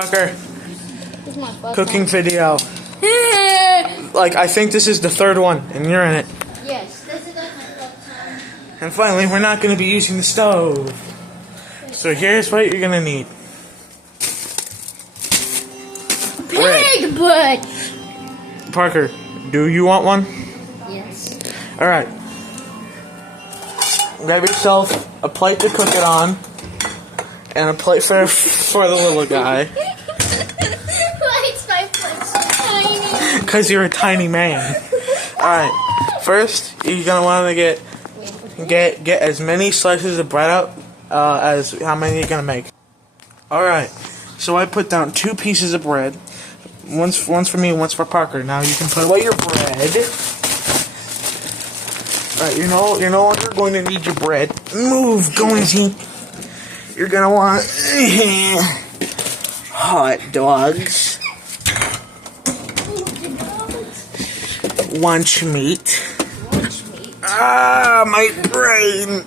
Fucker. Cooking video. Like, I think this is the third one, and you're in it. Yes, this is like my first time. And finally, we're not going to be using the stove. So here's what you're going to need. Pig butt! Parker, do you want one? Yes. Alright. Grab yourself a plate to cook it on, and a plate for the little guy. Why is my plate so tiny? Because you're a tiny man. Alright, first, you're going to want to get as many slices of bread out as how many you're going to make. Alright, so I put down 2 pieces of bread. One's for me, one's for Parker. Now you can put away your bread. Alright, you're no longer going to need your bread. Move, go easy. You're going to want hot dogs. Lunch meat. Ah, my brain.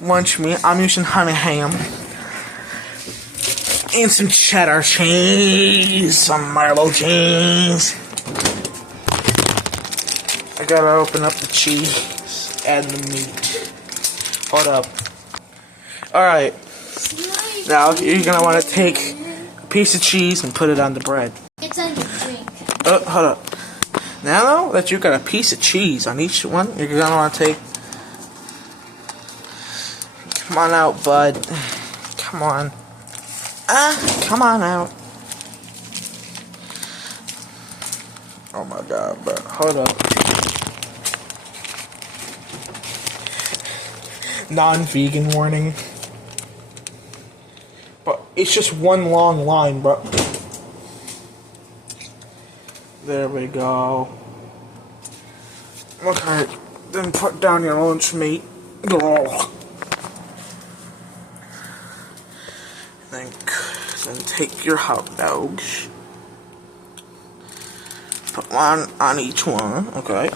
Lunch meat. I'm using honey ham. And some cheddar cheese. Some marble cheese. I gotta open up the cheese. Add the meat. Hold up. Alright. Now, you're gonna want to take a piece of cheese and put it on the bread. It's on the drink. Oh, hold up. Now that you've got a piece of cheese on each one, you're gonna want to take... Come on out, bud. Come on. Come on out. Oh my god, bro. Hold up. Non-vegan warning. But it's just one long line, bro. There we go. Okay, then put down your lunch meat. Then take your hot dogs. Put one on each one, okay.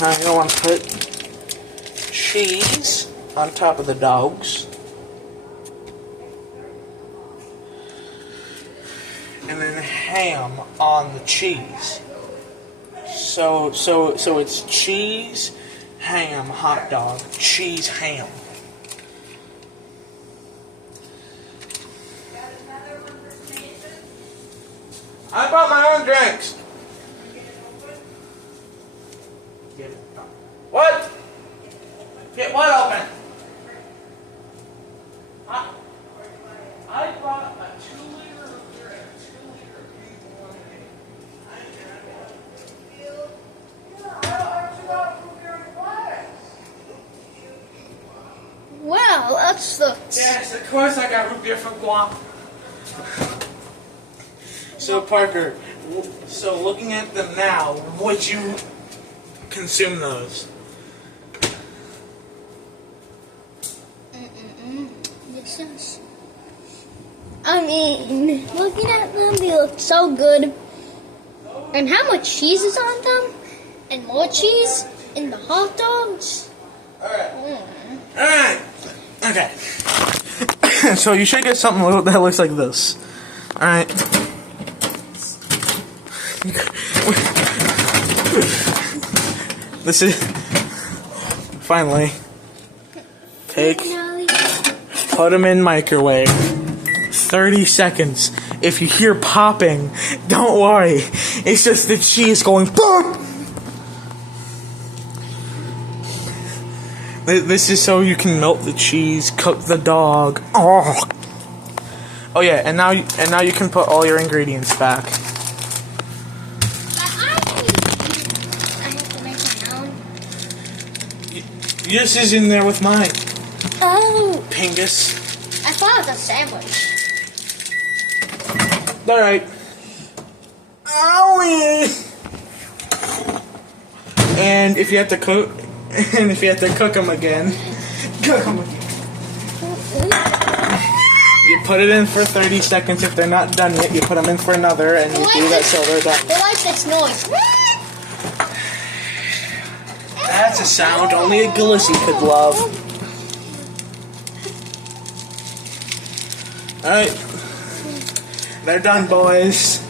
Now you're gonna want to put cheese on top of the dogs. And then ham on the cheese. So it's cheese, ham, hot dog, cheese, ham. I brought my own drinks. Get it. What? Get what open? I brought a 2-liter of beer and a 2-liter of pizza. Wow, that's the... Yes, of course I got root beer from Guam. So Parker, so looking at them now, would you consume those? Yes. I mean, looking at them, they look so good. And how much cheese is on them? And more cheese in the hot dogs? Alright. Alright. Okay. So you should get something that looks like this. Alright. This is... Finally. Put them in microwave. 30 seconds. If you hear popping, don't worry. It's just the cheese going boom. This is so you can melt the cheese, cook the dog. Oh yeah, and now you can put all your ingredients back. Yours is in there with mine. Oh. Pingus. I thought it was a sandwich. Alright. Owie! And if you have to cook, them again, cook them again. You put it in for 30 seconds. If they're not done yet, you put them in for another, and you do that till they're done. They like this noise. That's a sound only a glissy could love. Alright. They're done, boys.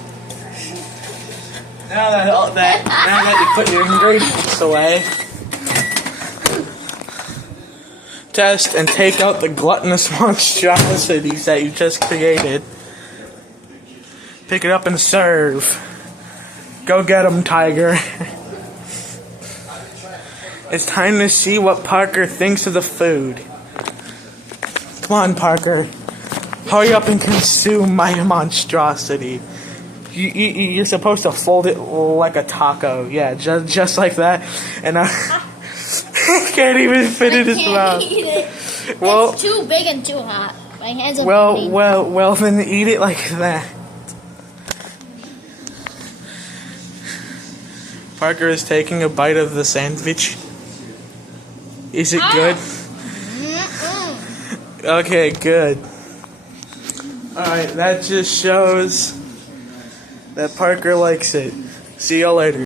Now that you put your ingredients away, test and take out the gluttonous monstrosities that you just created. Pick it up and serve. Go get 'em, Tiger. It's time to see what Parker thinks of the food. Come on, Parker. Hurry up and consume my monstrosity. You're supposed to fold it like a taco. Yeah, just like that. And I can't even fit it in his mouth. Eat it. Well, it's too big and too hot. My hands are bleeding. well, then eat it like that. Parker is taking a bite of the sandwich. Is it good? Okay, good. Alright, that just shows that Parker likes it. See y'all later.